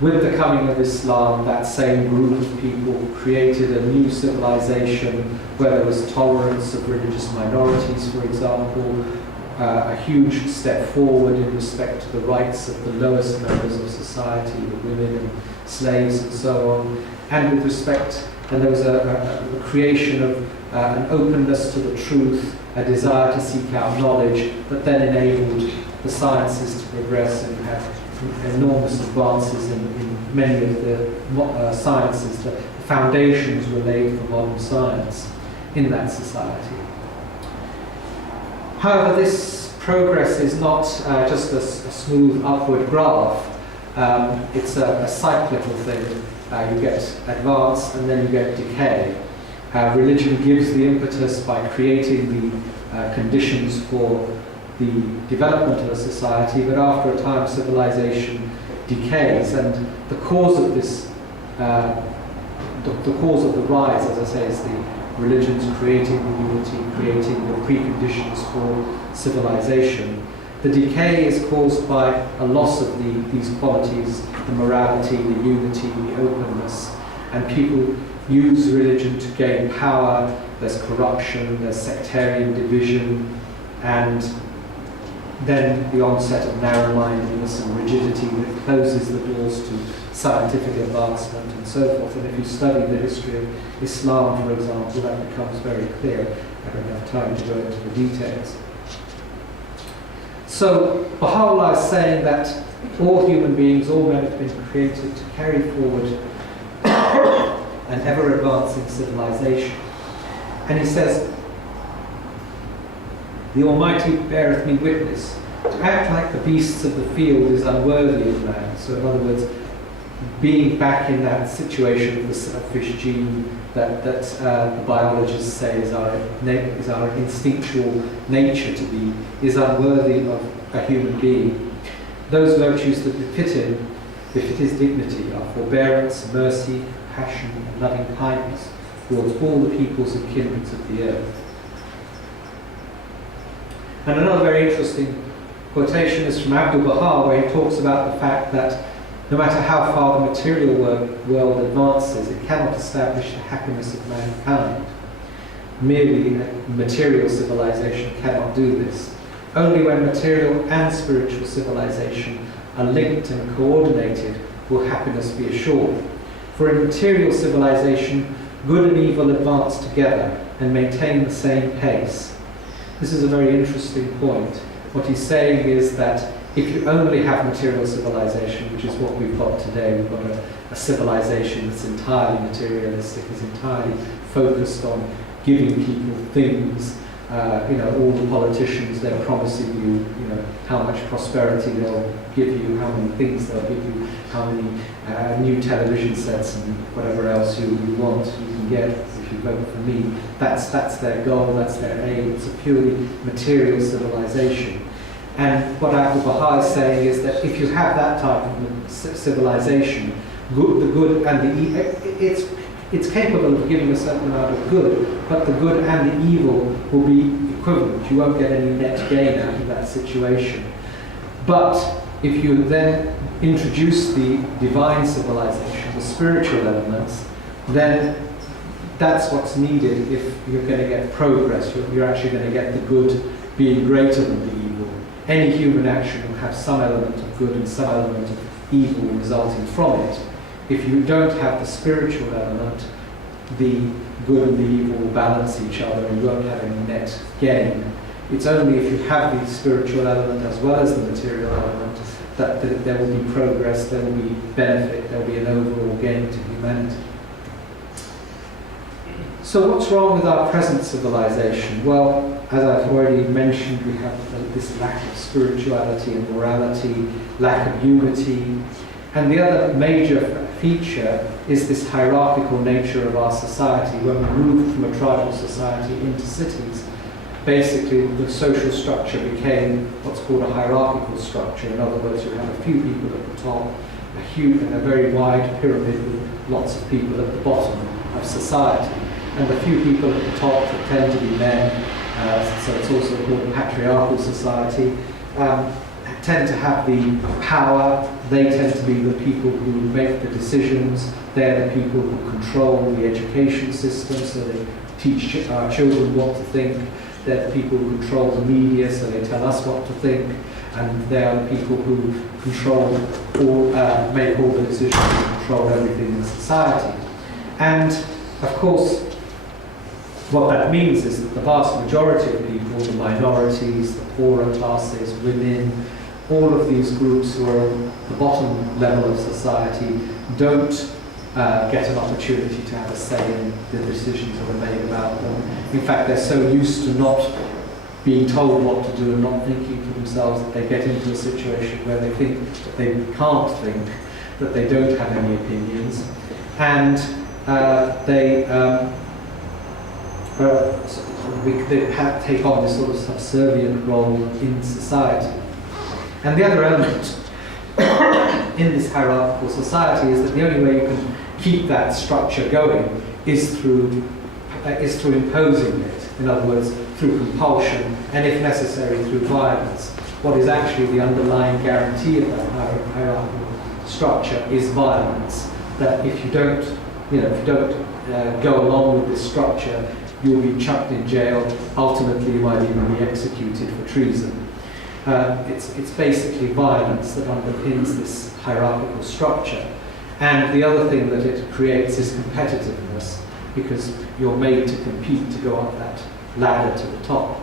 with the coming of Islam, that same group of people created a new civilization where there was tolerance of religious minorities, for example, a huge step forward in respect to the rights of the lowest members of society, the women and slaves and so on, and with respect, and there was a creation of an openness to the truth, a desire to seek out knowledge that then enabled the sciences to progress and have enormous advances in many of the sciences. The foundations were laid for modern science in that society. However, this progress is not just a smooth upward graph. It's a cyclical thing. You get advance and then you get decay. Religion gives the impetus by creating the conditions for the development of a society, but after a time civilization decays, and the cause of this, the cause of the rise, as I say, is the religions creating the unity, creating the preconditions for civilization. The decay is caused by a loss of these qualities, the morality, the unity, the openness, and people use religion to gain power. There's corruption, there's sectarian division, and then the onset of narrow-mindedness and rigidity that closes the doors to scientific advancement and so forth. And if you study the history of Islam, for example, that becomes very clear. I don't have time to go into the details. So Baha'u'llah is saying that all human beings, all men have been created to carry forward an ever-advancing civilization. And he says, "The Almighty beareth me witness, to act like the beasts of the field is unworthy of man." So in other words, being back in that situation of the selfish gene that the biologists say is our instinctual nature to be, is unworthy of a human being. Those virtues that befit his dignity are forbearance, mercy, compassion, and loving kindness towards all the peoples and kindreds of the earth. And another very interesting quotation is from Abdul-Baha, where he talks about the fact that no matter how far the material world advances, it cannot establish the happiness of mankind. Merely a material civilization cannot do this. Only when material and spiritual civilization are linked and coordinated will happiness be assured. For in material civilization, good and evil advance together and maintain the same pace. This is a very interesting point. What he's saying is that if you only have material civilization, which is what we've got today, we've got a civilization that's entirely materialistic, is entirely focused on giving people things. All the politicians, they're promising you, how much prosperity they'll give you, how many things they'll give you, how many new television sets and whatever else you want, you can get if you vote for me. That's their goal, that's their aim. It's a purely material civilization. And what Abdul-Baha is saying is that if you have that type of civilization, the good and the evil, it's capable of giving a certain amount of good, but the good and the evil will be equivalent. You won't get any net gain out of that situation. But if you then introduce the divine civilization, the spiritual elements, then that's what's needed if you're going to get progress. You're actually going to get the good being greater than the evil. Any human action will have some element of good and some element of evil resulting from it. If you don't have the spiritual element, the good and the evil will balance each other and you won't have any net gain. It's only if you have the spiritual element as well as the material element that there will be progress, there will be benefit, there will be an overall gain to humanity. So what's wrong with our present civilization? Well, as I've already mentioned, we have this lack of spirituality and morality, lack of unity. And the other major feature is this hierarchical nature of our society. When we moved from a tribal society into cities, basically the social structure became what's called a hierarchical structure. In other words, you have a few people at the top, a huge and a very wide pyramid with lots of people at the bottom of society. And the few people at the top that tend to be men, so it's also called a patriarchal society, tend to have the power, They tend to be the people who make the decisions. They're the people who control the education system, so they teach our children what to think. They're the people who control the media, so they tell us what to think. And they are the people who control all, make all the decisions and control everything in society. And of course, what that means is that the vast majority of people, the minorities, the poorer classes, women, all of these groups who are at the bottom level of society don't get an opportunity to have a say in the decisions that are made about them. In fact, they're so used to not being told what to do and not thinking for themselves that they get into a situation where they think that they can't think, that they don't have any opinions, and they take on this sort of subservient role in society. And the other element in this hierarchical society is that the only way you can keep that structure going is through imposing it. In other words, through compulsion, and if necessary, through violence. What is actually the underlying guarantee of that hierarchical structure is violence. That if you don't, go along with this structure, you'll be chucked in jail. Ultimately, you might even be executed for treason. It's basically violence that underpins this hierarchical structure. And the other thing that it creates is competitiveness, because you're made to compete to go up that ladder to the top.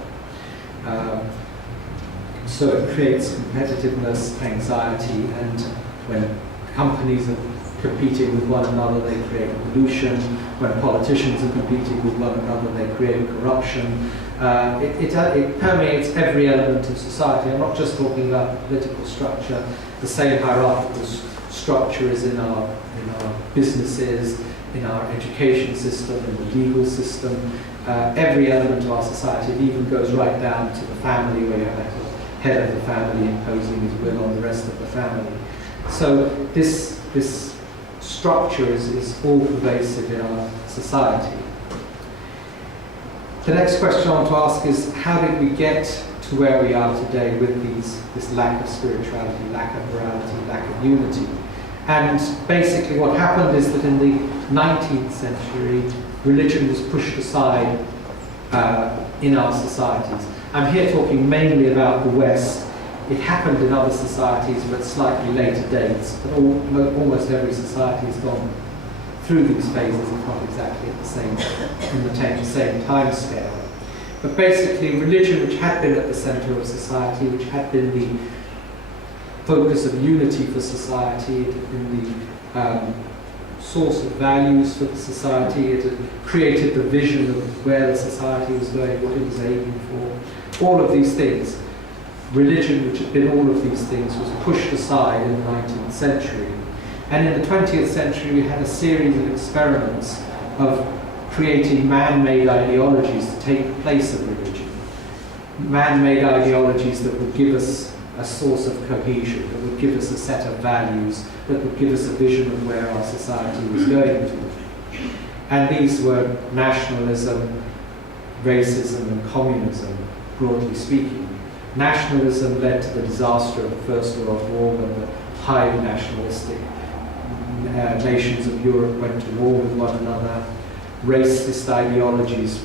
So it creates competitiveness, anxiety, and when companies are competing with one another, they create pollution. When politicians are competing with one another, they create corruption. It permeates every element of society. I'm not just talking about the political structure. The same hierarchical structure is in our businesses, in our education system, in the legal system. Every element of our society. It even goes right down to the family, where you have the head of the family imposing his will on the rest of the family. So this structure is all pervasive in our society. The next question I want to ask is, how did we get to where we are today with this lack of spirituality, lack of morality, lack of unity? And basically what happened is that in the 19th century, religion was pushed aside in our societies. I'm here talking mainly about the West. It happened in other societies but slightly later dates, but almost every society has gone through these phases, if not exactly at the same time scale. But basically, religion, which had been at the centre of society, which had been the focus of unity for society, it had been the source of values for the society, it had created the vision of where the society was going, what it was aiming for, all of these things. Religion, which had been all of these things, was pushed aside in the 19th century. And in the 20th century, we had a series of experiments of creating man-made ideologies to take the place of religion. Man-made ideologies that would give us a source of cohesion, that would give us a set of values, that would give us a vision of where our society was going to. And these were nationalism, racism, and communism, broadly speaking. Nationalism led to the disaster of the First World War, when the highly nationalistic nations of Europe went to war with one another. Racist ideologies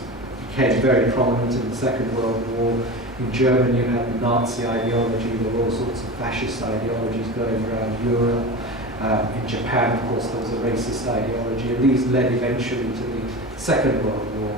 became very prominent in the Second World War. In Germany, you had the Nazi ideology. There were all sorts of fascist ideologies going around Europe. In Japan, of course, there was a racist ideology, and these led eventually to the Second World War.